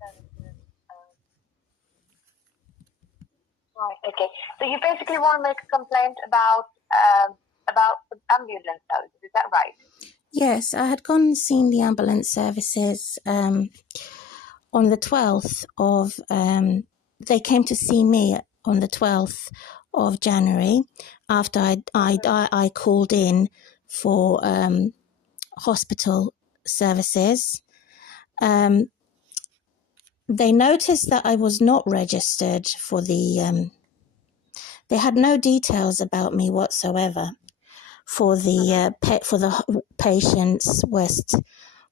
services. Right. Okay. So you basically want to make a complaint about the ambulance services. Is that right? Yes, I had gone and seen the ambulance services on the 12th of. They came to see me on the 12th of January after I called in for hospital services. They noticed that I was not registered for the. They had no details about me whatsoever for the patients, West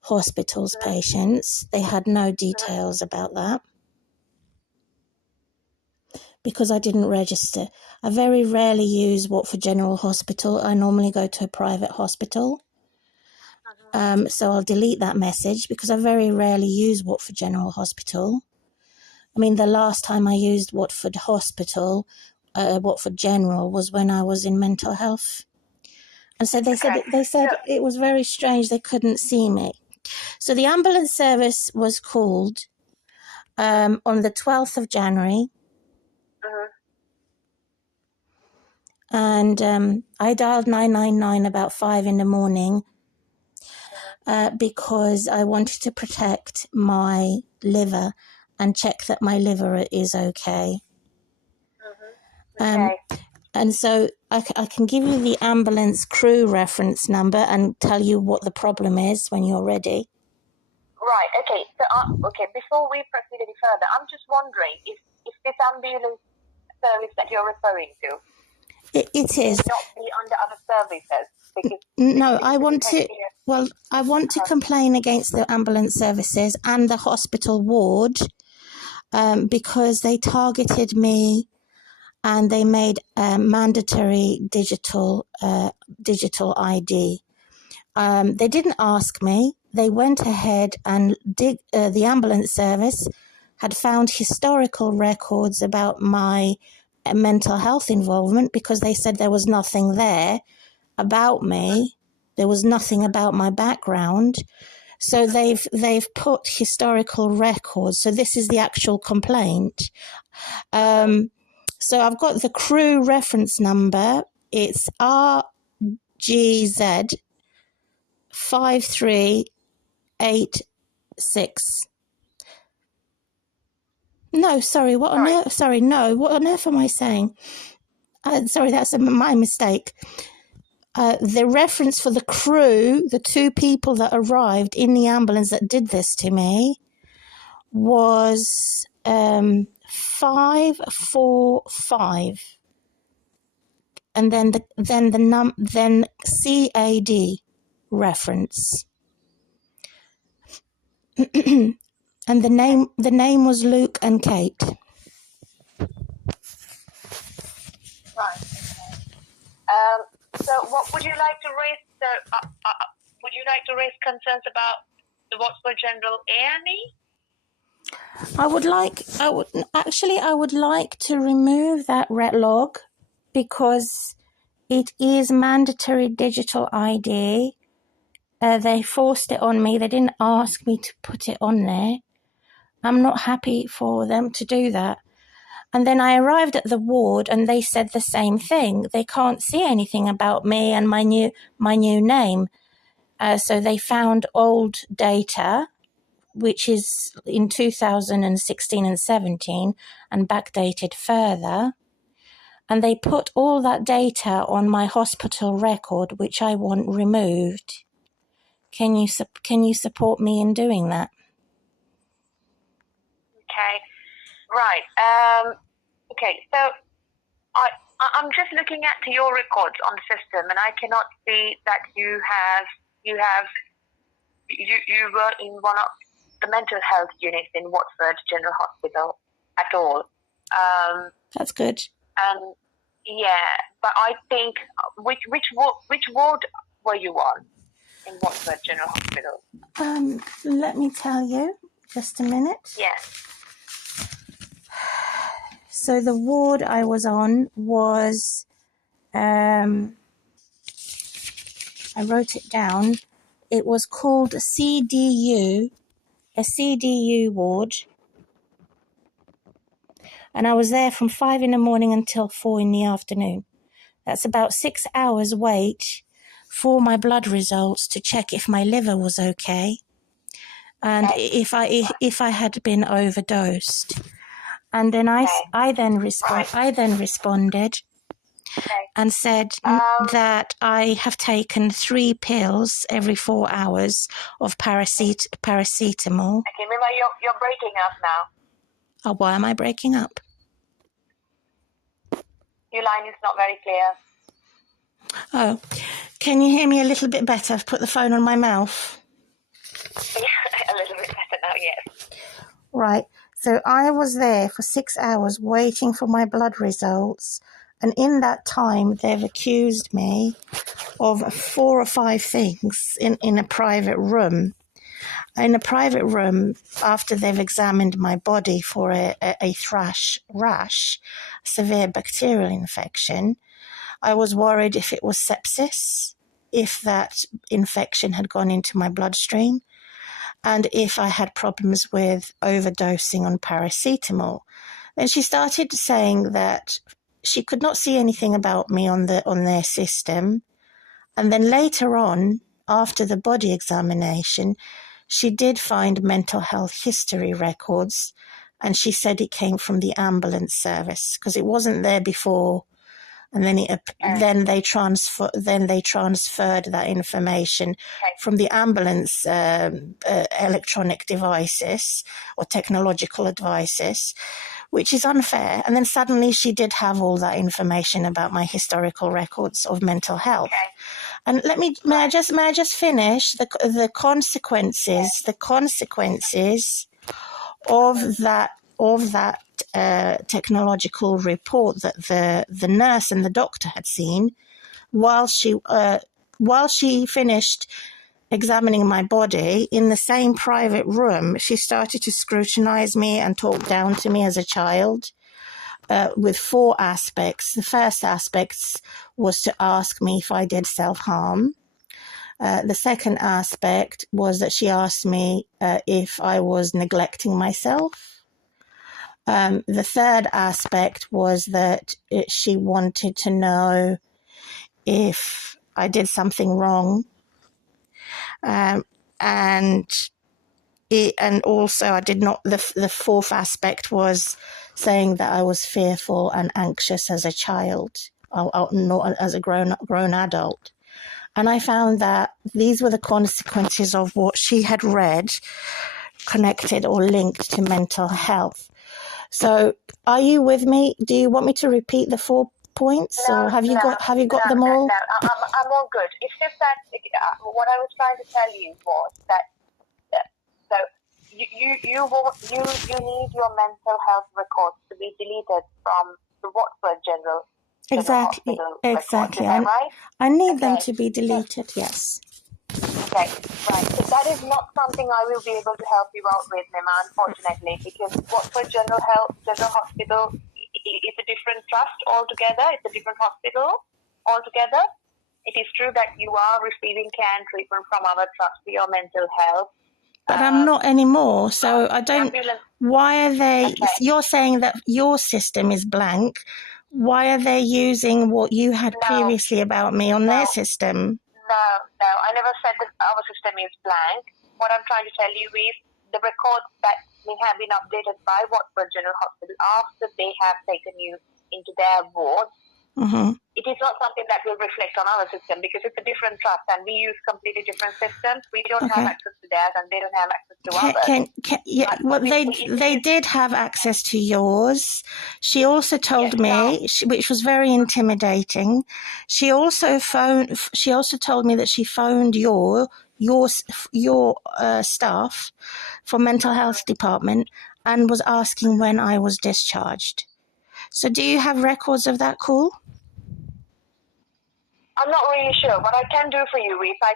Hospital's patients. They had no details about that because I didn't register. I very rarely use Watford General Hospital. I normally go to a private hospital. So I'll delete that message because I very rarely use Watford General Hospital. I mean, the last time I used Watford Hospital, Watford General, was when I was in mental health. And so they said it was very strange. They couldn't see me. So the ambulance service was called on the 12th of January. And I dialed 999 about 5 in the morning because I wanted to protect my liver and check that my liver is okay. And so I can give you the ambulance crew reference number and tell you what the problem is when you're ready. Right. Okay. So, before we proceed any further, I'm just wondering if this ambulance service that you're referring to, it is not be under other services. Because no, I want to complain against the ambulance services and the hospital ward because they targeted me and they made mandatory digital ID. They didn't ask me. They went ahead and the ambulance service had found historical records about my mental health involvement because they said there was nothing there about me. There was nothing about my background. So they've put historical records. So this is the actual complaint. So I've got the crew reference number. It's RGZ 5386. No, sorry. What on earth? Sorry, no. What on earth am I saying? Sorry, that's my mistake. The reference for the crew, the two people that arrived in the ambulance that did this to me, was 545, and then CAD reference, and the name was Luke and Kate. Right. So, what would you like to raise? Would you like to raise concerns about the Watford General A&E? I would like to remove that red log because it is mandatory digital ID. They forced it on me. They didn't ask me to put it on there. I'm not happy for them to do that. And then I arrived at the ward and they said the same thing. They can't see anything about me and my new name. So they found old data, which is in 2016 and 17 and backdated further. And they put all that data on my hospital record, which I want removed. Can you support me in doing that? Okay. Right. Okay. So I'm just looking at your records on the system, and I cannot see that you were in one of the mental health units in Watford General Hospital at all. That's good. Yeah, but I think which ward were you on in Watford General Hospital? Let me tell you. Just a minute. Yes. So the ward I was on was, I wrote it down. It was called CDU, a CDU ward. And I was there from 5 in the morning until 4 in the afternoon. That's about 6 hours wait for my blood results to check if my liver was okay and if I had been overdosed. And then I then responded and said that I have taken 3 pills every 4 hours of paracetamol. Okay, Mimma, you're breaking up now. Oh, why am I breaking up? Your line is not very clear. Oh, can you hear me a little bit better? I've put the phone on my mouth. A little bit better now, yes. Right. So I was there for 6 hours waiting for my blood results. And in that time, they've accused me of 4 or 5 things in a private room. In a private room, after they've examined my body for a rash, severe bacterial infection, I was worried if it was sepsis, if that infection had gone into my bloodstream, and if I had problems with overdosing on paracetamol. Then she started saying that she could not see anything about me on their system. And then later on, after the body examination, she did find mental health history records, and she said it came from the ambulance service because it wasn't there before. And then they transferred that information from the ambulance electronic devices or technological devices, which is unfair. And then suddenly she did have all that information about my historical records of mental health. And may I just finish the consequences of that technological report that the nurse and the doctor had seen while she finished examining my body in the same private room. She started to scrutinize me and talk down to me as a child with 4 aspects. The first aspect was to ask me if I did self-harm. The second aspect was that she asked me if I was neglecting myself. The third aspect was that she wanted to know if I did something wrong. And also I did not, the fourth aspect was saying that I was fearful and anxious as a child, not as a grown adult. And I found that these were the consequences of what she had read connected or linked to mental health. So are you with me? Do you want me to repeat the 4 points, or have you got them all? No, I'm all good. It's just that what I was trying to tell you was that so you need your mental health records to be deleted from the Watford General Exactly. Records. Is that right? I need them to be deleted. Yes. Okay, right. So that is not something I will be able to help you out with, Mimma, unfortunately, because Watford General Hospital is a different trust altogether. It's a different hospital altogether. It is true that you are receiving care and treatment from our trust for your mental health. But I'm not anymore, so I don't... Why are they... Okay. You're saying that your system is blank. Why are they using what you had previously about me on their system? No, I never said that our system is blank. What I'm trying to tell you is the records that may have been updated by Watford General Hospital after they have taken you into their ward. Mm-hmm. It is not something that will reflect on our system because it's a different trust and we use completely different systems. We don't have access to theirs and they don't have access to ours. They did have access to yours. She also told me, which was very intimidating. She also told me that she phoned your staff from mental health department and was asking when I was discharged. So do you have records of that call? I'm not really sure. What I can do for you is I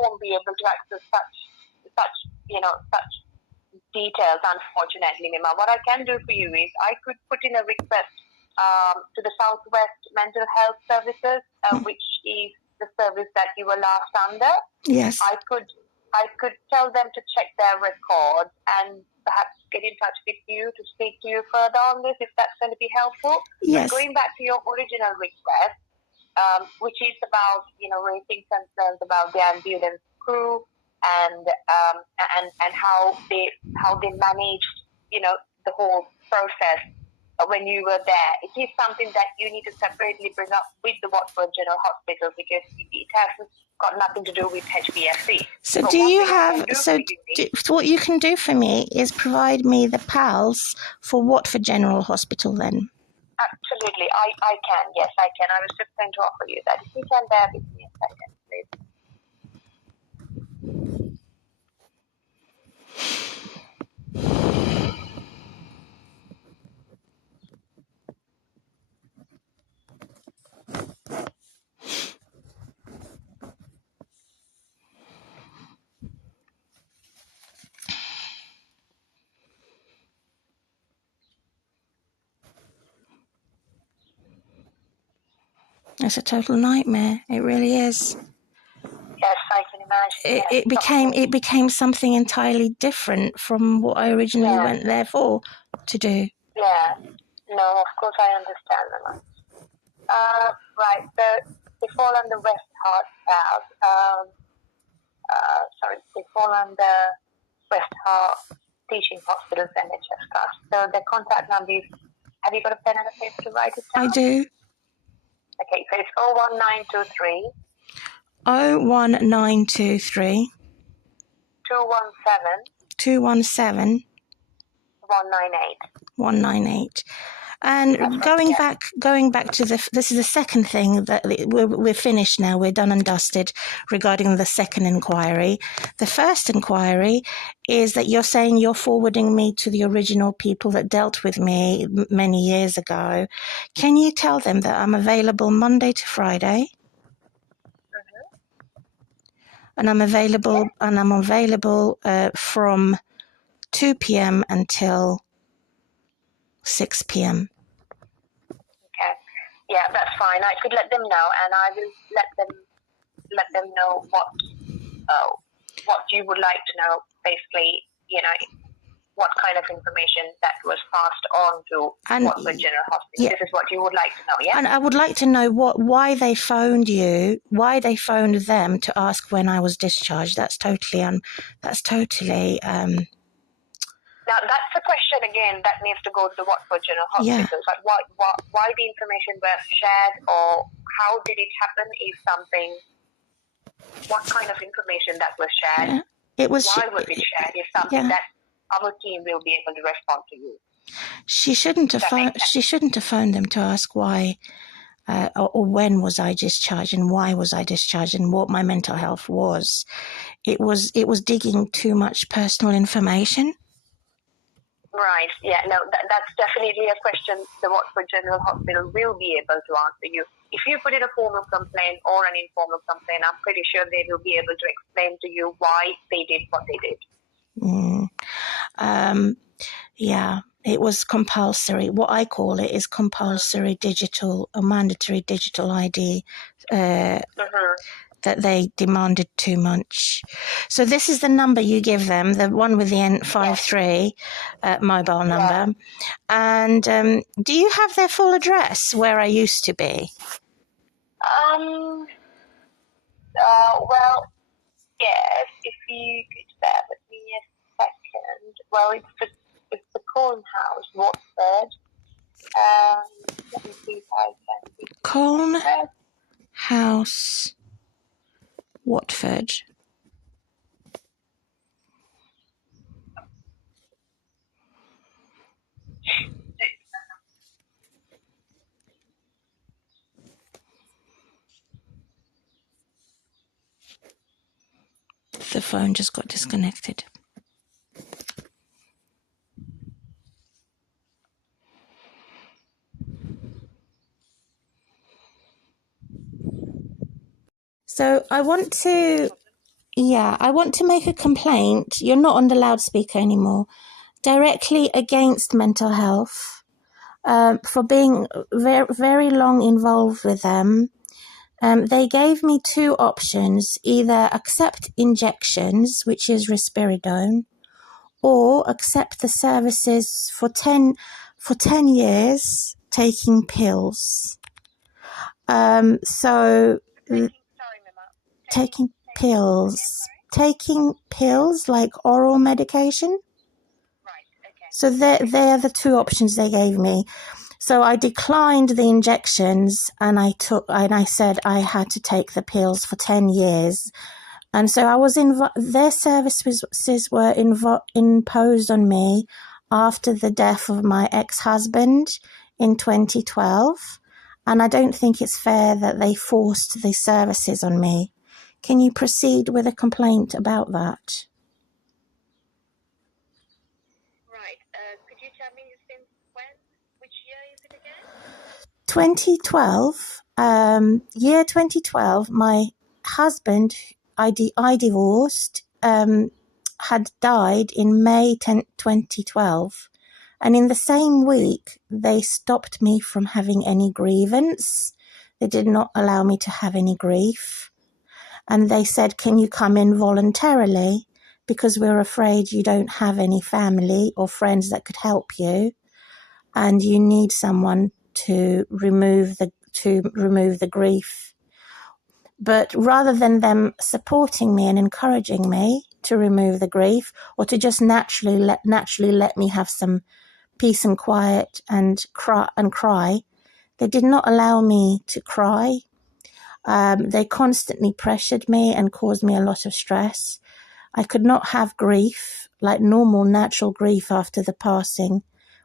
won't be able to access such details, unfortunately, Mimma. What I can do for you is I could put in a request to the Southwest Mental Health Services, which is the service that you were last under. Yes. I could tell them to check their records and perhaps get in touch with you to speak to you further on this, if that's going to be helpful. Yes. But going back to your original request, which is about, raising concerns about the ambulance crew and how they managed, the whole process when you were there. It is something that you need to separately bring up with the Watford General Hospital, because it has got nothing to do with HBSC. So But do what you we can have, do so for you is- what you can do for me is provide me the PALs for Watford General Hospital then? Absolutely, I can. Yes, I can. I was just going to offer you that. If you can bear with me a second, please. It's a total nightmare. It really is. Yes, I can imagine. It became something entirely different from what I originally went there for to do. Yeah. No, of course I understand, Mimma. Right. So they fall under West Hart House. They fall under West Hart Teaching Hospitals NHS Trust. So the contact number is. Have you got a pen and a paper to write it down? I do. Okay, so it's 01923 01923 217 217 198. 198. And going back to this is the second thing that we're finished now. We're done and dusted regarding the second inquiry. The first inquiry is that you're saying you're forwarding me to the original people that dealt with me many years ago. Can you tell them that I'm available Monday to Friday? And I'm available from 2 p.m. until 6 p.m. Okay. Yeah, that's fine. I could let them know, and I will let them know what you would like to know. Basically, what kind of information that was passed on to Watford General Hospital. Yeah. This is what you would like to know, yeah? And I would like to know why they phoned you, why they phoned them to ask when I was discharged. That's totally. Now that's a question again that needs to go to the Watford General Hospital. Yeah. Like why the information was shared, or how did it happen? Is something. What kind of information that was shared? Yeah. It was. Why was it shared? Is something that our team will be able to respond to you. She shouldn't have phoned them to ask why or when was I discharged and why was I discharged and what my mental health was. It was digging too much personal information. Right. Yeah. No, that's definitely a question the Watford General Hospital will be able to answer you. If you put in a formal complaint or an informal complaint, I'm pretty sure they will be able to explain to you why they did what they did. Yeah, it was compulsory. What I call it is compulsory digital or mandatory digital ID that they demanded too much. So this is the number you give them, the one with the N53 mobile number. And do you have their full address where I used to be? Well, yes, if you could bear with me a second. Well, it's the Colne House, Watford. Let me see if I can see. Colne House, Watford. The phone just got disconnected. So I want to make a complaint. You're not on the loudspeaker anymore. Directly against mental health for being very, very long involved with them. They gave me two options, either accept injections, which is risperidone, or accept the services for 10 years taking pills. Sorry, Mimma. Taking pills like oral medication. Right, okay. So they're the two options they gave me. So I declined the injections and I said I had to take the pills for 10 years. And so I was their services were imposed on me after the death of my ex-husband in 2012. And I don't think it's fair that they forced the services on me. Can you proceed with a complaint about that? Right. Could you tell me since when? Which year is it again? 2012. Year 2012. My husband, I divorced, had died in May 2012. And in the same week, they stopped me from having any grievance. They did not allow me to have any grief. And they said, can you come in voluntarily? Because we're afraid you don't have any family or friends that could help you. And you need someone to remove the grief. But rather than them supporting me and encouraging me to remove the grief, or to just naturally let me have some peace and quiet and cry, they did not allow me to cry. They constantly pressured me and caused me a lot of stress. I could not have grief, like normal natural grief after the passing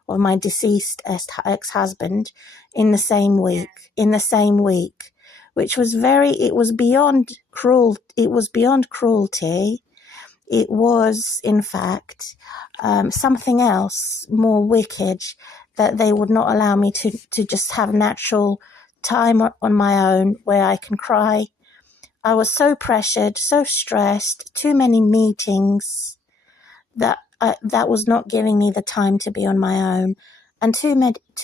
of my deceased ex-husband in the same week, which was it was beyond cruelty. It was, in fact, something else more wicked, that they would not allow me to just have natural time on my own where I can cry. I was so pressured, so stressed, too many meetings, that was not giving me the time to be on my own, and too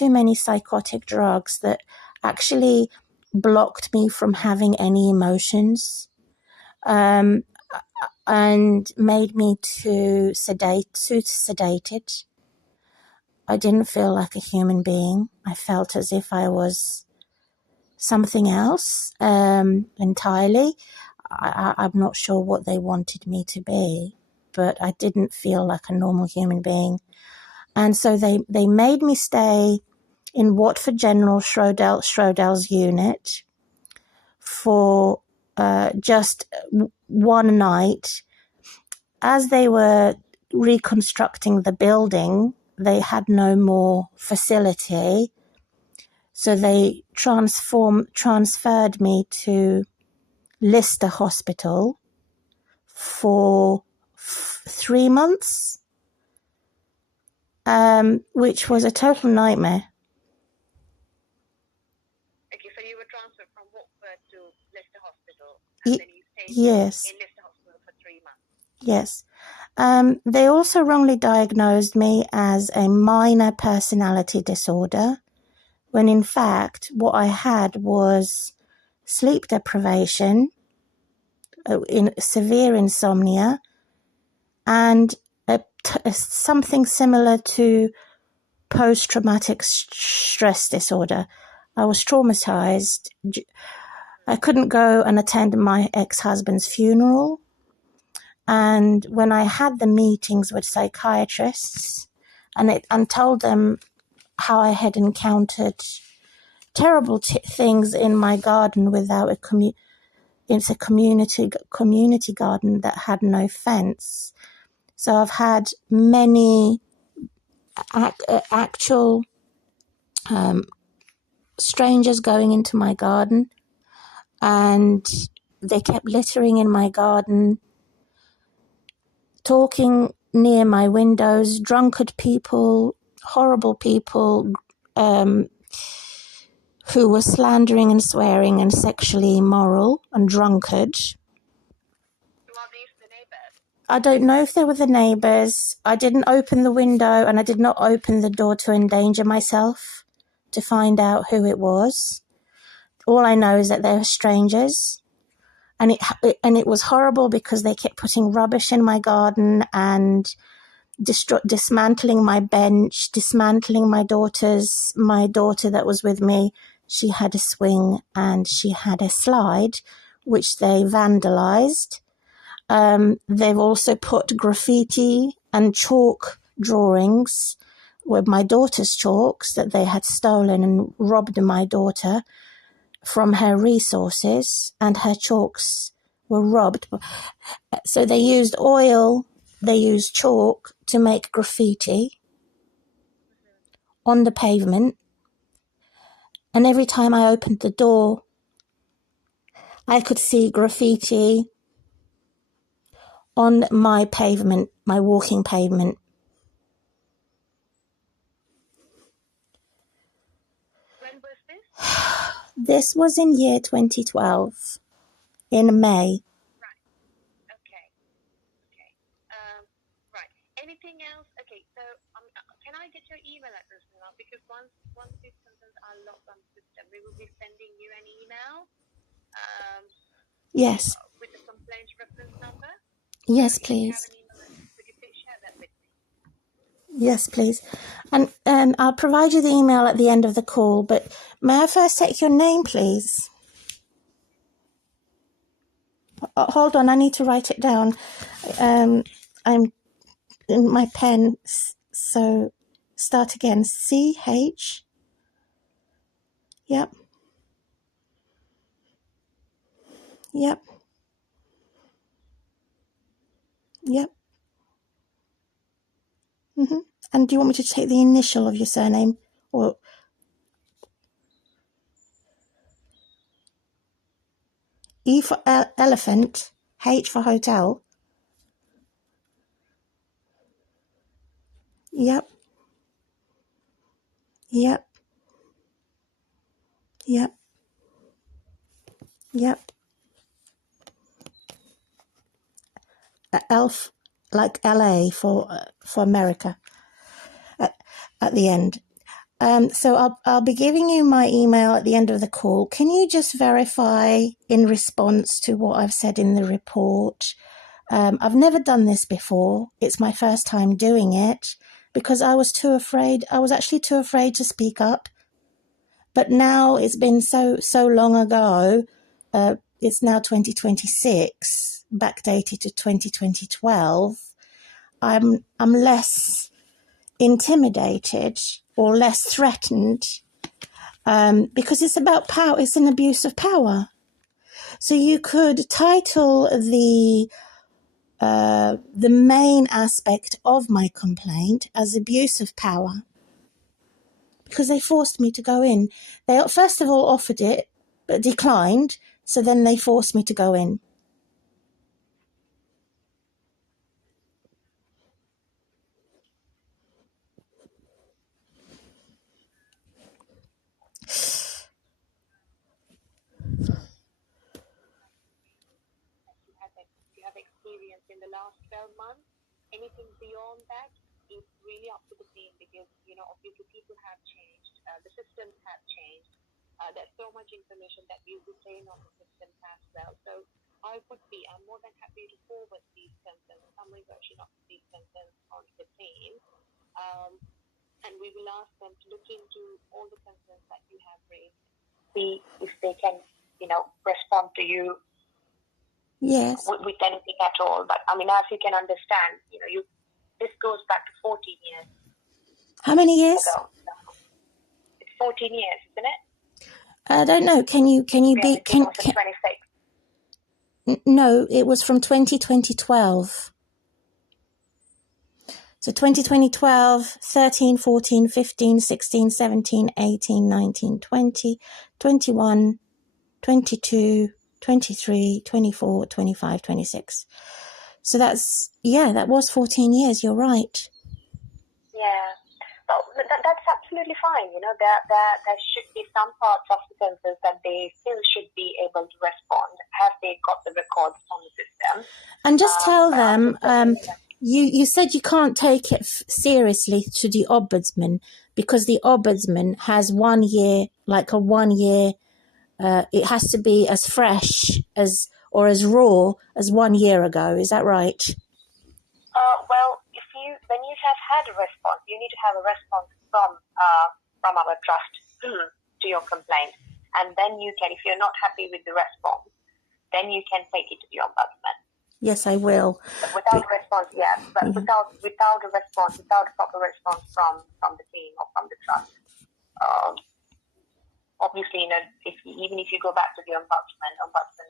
many psychotic drugs that actually blocked me from having any emotions, and made me too sedated. I didn't feel like a human being. I felt as if I was something else entirely. I'm not sure what they wanted me to be, but I didn't feel like a normal human being. And so they made me stay in Watford General Schrodell's unit for just one night. As they were reconstructing the building, they had no more facility. So they transferred me to Lister Hospital for 3 months, which was a total nightmare. Okay, so you were transferred from Watford to Lister Hospital, and then you stayed in Lister Hospital for 3 months. Yes. They also wrongly diagnosed me as a minor personality disorder, when in fact what I had was sleep deprivation, severe insomnia, and something similar to post-traumatic stress disorder. I was traumatized. I couldn't go and attend my ex-husband's funeral. And when I had the meetings with psychiatrists and told them how I had encountered terrible things in my garden without it's a community garden that had no fence. So I've had many actual strangers going into my garden, and they kept littering in my garden, talking near my windows, drunkard people, horrible people, who were slandering and swearing and sexually immoral and drunkard. Were these the neighbours? I don't know if they were the neighbours. I didn't open the window, and I did not open the door to endanger myself to find out who it was. All I know is that they were strangers, and it was horrible because they kept putting rubbish in my garden, and dismantling my bench, dismantling my daughter that was with me. She had a swing and she had a slide, which they vandalized. They've also put graffiti and chalk drawings with my daughter's chalks that they had stolen and robbed my daughter from her resources, and her chalks were robbed. So they used oil, they used chalk to make graffiti on the pavement. And every time I opened the door, I could see graffiti on my pavement, my walking pavement. When was this? This was in year 2012, in May. Right. Okay. Right. Anything else? Okay. So, can I get your email address now? Because once these concerns are logged on the system, we will be sending you an email. Yes. With the complaint reference number. Yes, So please. if you have an email address, could you please share that with me? Yes, please. And I'll provide you the email at the end of the call, but may I first take your name, please? Hold on, I need to write it down. I'm in my pen, so start again. CH. Yep. Yep. Yep. And do you want me to take the initial of your surname? Or E for elephant, H for hotel. Yep. Yep. Yep. Yep. Elf, like LA for America at the end. So I'll be giving you my email at the end of the call. Can you just verify in response to what I've said in the report? I've never done this before. It's my first time doing it because I was too afraid. I was actually too afraid to speak up. But now it's been so long ago. It's now 2026, backdated to 2012. I'm less intimidated or less threatened because it's about power. It's an abuse of power. So you could title the main aspect of my complaint as abuse of power because they forced me to go in. They first of all offered it but declined, so then they forced me to go in. You have experience in the last 12 months. Anything beyond that is really up to the team because, obviously people have changed. The systems have changed. There's so much information that we retain on the systems as well. So I'm more than happy to forward these concerns, summary version of these concerns onto the team. And we will ask them to look into all the concerns that you have raised, see if they can, respond to you. Yes. With anything at all. But as you can understand, this goes back to 14 years. How many years? Ago. It's 14 years, isn't it? I don't know. Can you be? Can 26. No, it was from 2012. So 2012, 13, 14, 15, 16, 17, 18, 19, 20, 21, 22, 23, 24, 25, 26. So that was 14 years. You're right. Yeah. Well, that's absolutely fine. There should be some parts of the census that they still should be able to respond. Have they got the records on the system? And just tell them, you said you can't take it seriously to the ombudsman because the ombudsman has 1 year, like a 1 year, it has to be as fresh or as raw as 1 year ago. Is that right? Well, when you have had a response. You need to have a response from our trust to your complaint. And then you can, if you're not happy with the response, then you can take it to the ombudsman. Yes, I will. But without a response, without a response, without a proper response from the team or from the trust, obviously, even if you go back to the ombudsman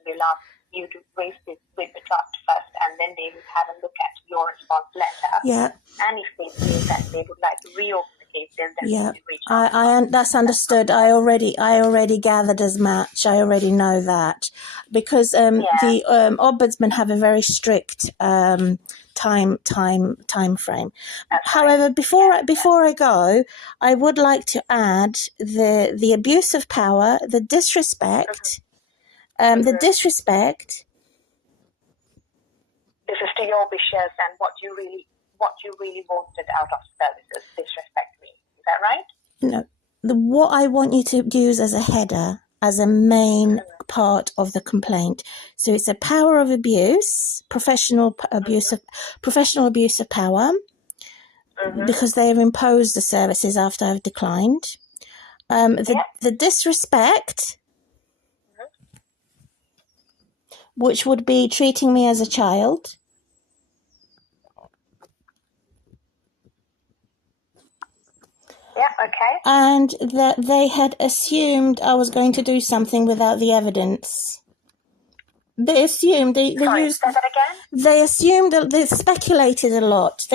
will ask you to raise this with the trust first, and then they will have a look at your response letter. Yeah. And if they feel that they would like to reopen the case, they'll definitely reach out. That's understood. I already gathered as much. I already know that because the ombudsman have a very strict time frame. That's However, right. before I go, I would like to add the abuse of power, the disrespect, the disrespect. This is to your wishes and what you really wanted out of services. Disrespect me. Is that right? No, what I want you to use as a header, as a main part of the complaint. So it's a power of abuse, professional abuse of power, because they have imposed the services after I've declined. The disrespect, which would be treating me as a child. Yeah, okay. And that they had assumed I was going to do something without the evidence. They assumed, Sorry, say that again? They assumed, they speculated a lot.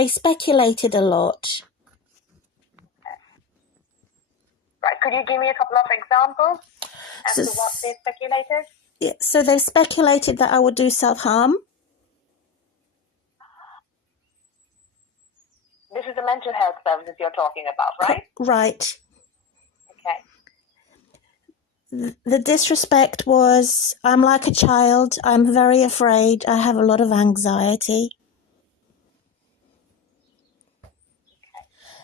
Right, could you give me a couple of examples as to what they speculated? Yeah, so they speculated that I would do self-harm. This is the mental health services you're talking about, right? Right. Okay. The disrespect was, I'm like a child, I'm very afraid, I have a lot of anxiety.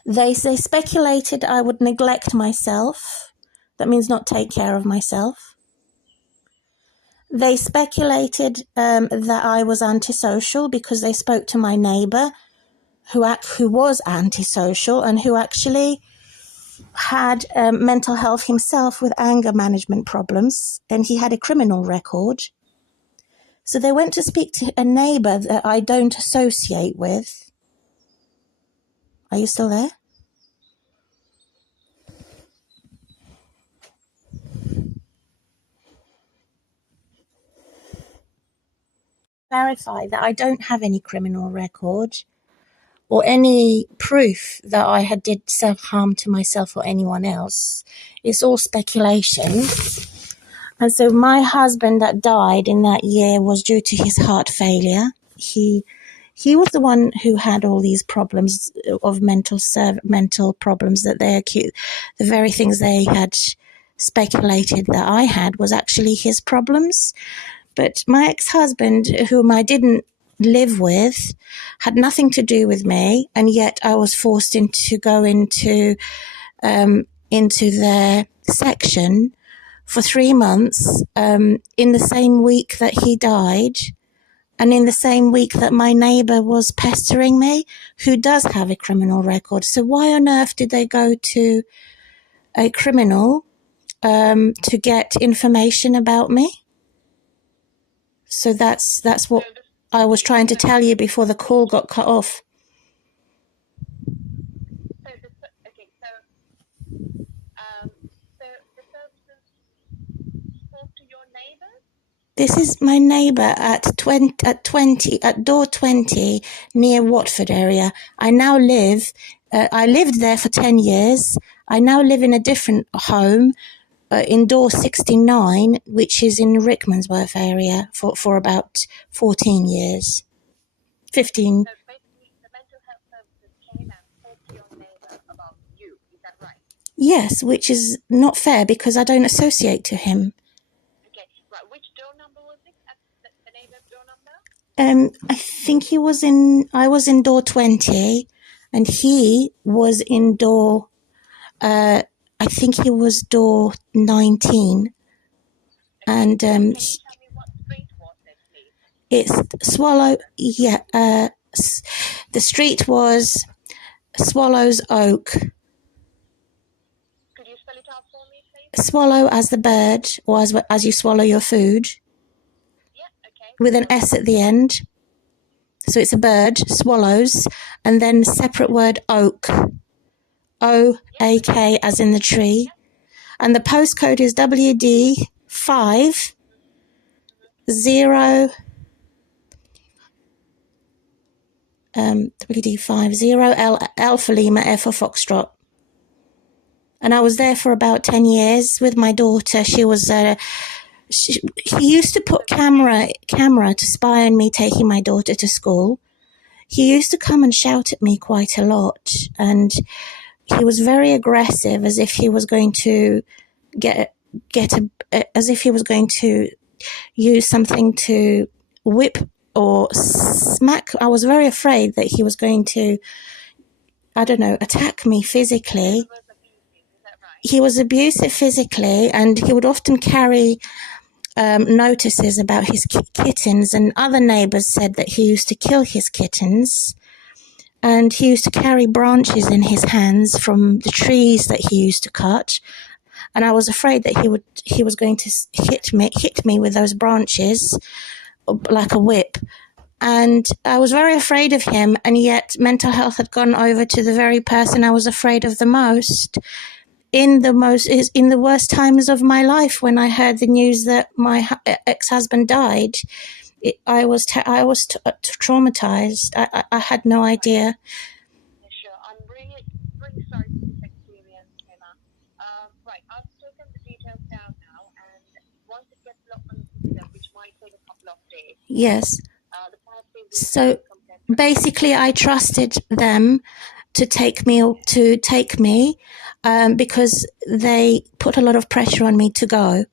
They speculated I would neglect myself. That means not take care of myself. They speculated that I was antisocial because they spoke to my neighbour who was antisocial and who actually had mental health himself with anger management problems, and he had a criminal record. So they went to speak to a neighbour that I don't associate with. Are you still there? Clarify that I don't have any criminal record or any proof that I had did self-harm to myself or anyone else. It's all speculation. And so my husband that died in that year was due to his heart failure. He was the one who had all these problems of mental problems that they accused. The very things they had speculated that I had was actually his problems. But my ex-husband, whom I didn't live with, had nothing to do with me, and yet I was forced to go into their section for 3 months in the same week that he died, and in the same week that my neighbour was pestering me, who does have a criminal record. So why on earth did they go to a criminal to get information about me? So that's what I was trying to tell you before the call got cut off. So the services spoke to your neighbours? This is my neighbour at door 20 near Watford area. I now live. I lived there for 10 years. I now live in a different home. In door 69, which is in Rickmansworth area for about 14 years. 15. So basically, the mental health services came and spoke to your neighbour about you. Is that right? Yes, which is not fair because I don't associate to him. Okay, right. Which door number was it? The neighbour's door number? I think I was in door 20, and he was in door, I think he was door 19. And Can you tell me what street was it, please? it's Swallow. Yeah. The street was swallows oak. Could you spell it out for me, please? Swallow as the bird, or as you swallow your food, with an S at the end. So it's a bird, swallows, and then separate word oak. O-A-K as in the tree. And the postcode is WD5 0 Alpha Lima F for Foxtrot. And I was there for about 10 years with my daughter. She was he used to put camera to spy on me taking my daughter to school. He used to come and shout at me quite a lot, and he was very aggressive, as if he was going to as if he was going to use something to whip or smack. I was very afraid that he was going to, attack me physically. He was abusive physically, and he would often carry notices about his kittens, and other neighbours said that he used to kill his kittens, and he used to carry branches in his hands from the trees that he used to cut, and I was afraid that he was going to hit me with those branches like a whip. And I was very afraid of him, and yet mental health had gone over to the very person I was afraid of the most. In the worst times of my life, when I heard the news that my ex-husband died, I was traumatized. I had no idea. Sure, I'm really sorry for this experience, Mimma. Right, I've taken the details down now, and once it gets locked on the system, which might take a couple of days. Yes. So basically, I trusted them to take me because they put a lot of pressure on me to go.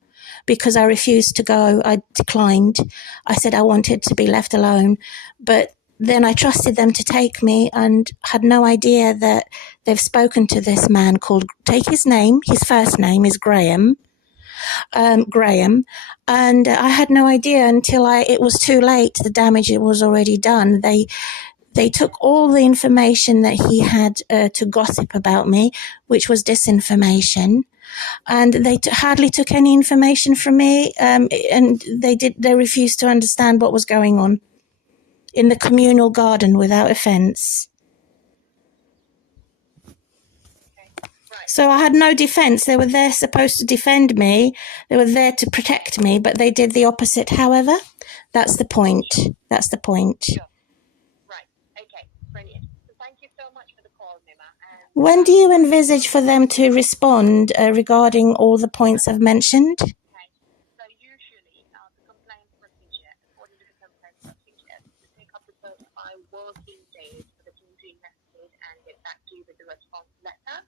Because I refused to go, I declined. I said I wanted to be left alone. But then I trusted them to take me, and had no idea that they've spoken to this man called, take his name, his first name is Graham, and I had no idea until it was too late. The damage was already done. They took all the information that he had to gossip about me, which was disinformation, and they hardly took any information from me, and they refused to understand what was going on in the communal garden without offence. So I had no defence. They were there supposed to defend me. They were there to protect me, but they did the opposite, however. That's the point. That's the point. Sure. Right. Okay. Brilliant. So thank you so much for the call, Mimma. When do you envisage for them to respond regarding all the points I've mentioned? Okay. So usually the complaint procedure, according to the complaint procedure, will take up to 35 working days for the team to investigate and get back to you with the response letter.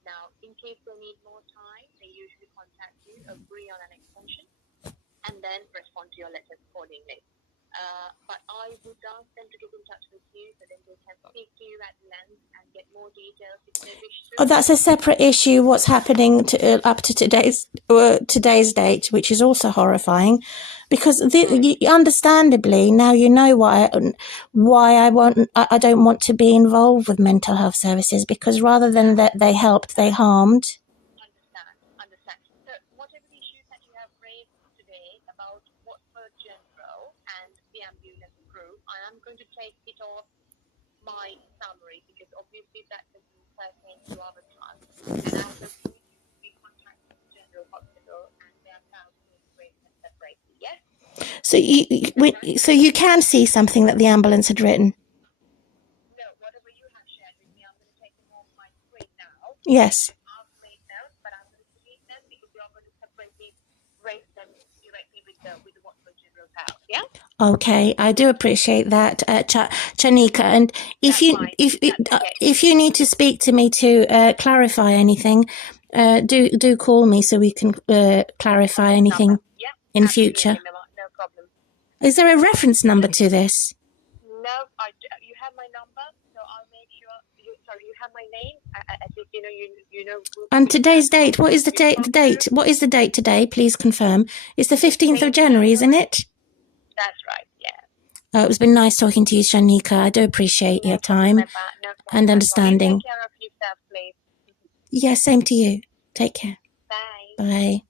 Now, in case they need more time, they usually contact you, agree on an extension, and then respond to your letters accordingly. But I would ask them to get in touch with you so then they can speak to you at length and get more details if they wish to. Oh, that's a separate issue, what's happening up to today's date, which is also horrifying, because understandably now you know why I don't want to be involved with mental health services, because rather than that they helped, they harmed. Understand. So whatever the issues that you have raised today about Watford General and the ambulance crew, I am going to take it off my summary, because obviously that doesn't pertain to our trust, and I'm going to be contacting the General Hospital and their council arrangements separately. Yes. So you can see something that the ambulance had written. No, whatever you have shared with me, I'm going to take them off my screen now. Yes. I've made notes, but I'm going to delete them because you're going to separately raise them directly with the Watford General House. Yeah. Okay, I do appreciate that, Chanika. And if you need to speak to me to clarify anything, do call me so we can clarify anything in future. No problem. Is there a reference number to this? No, you have my number, so I'll make sure. You have my name. At least you know. And today's date. What is the date? What is the date today? Please confirm. It's the 15th of January, isn't it? That's right. Yeah. It's been nice talking to you, Shanika. I do appreciate your time. and understanding. Take care of yourself, please. Yeah, same to you. Take care. Bye. Bye.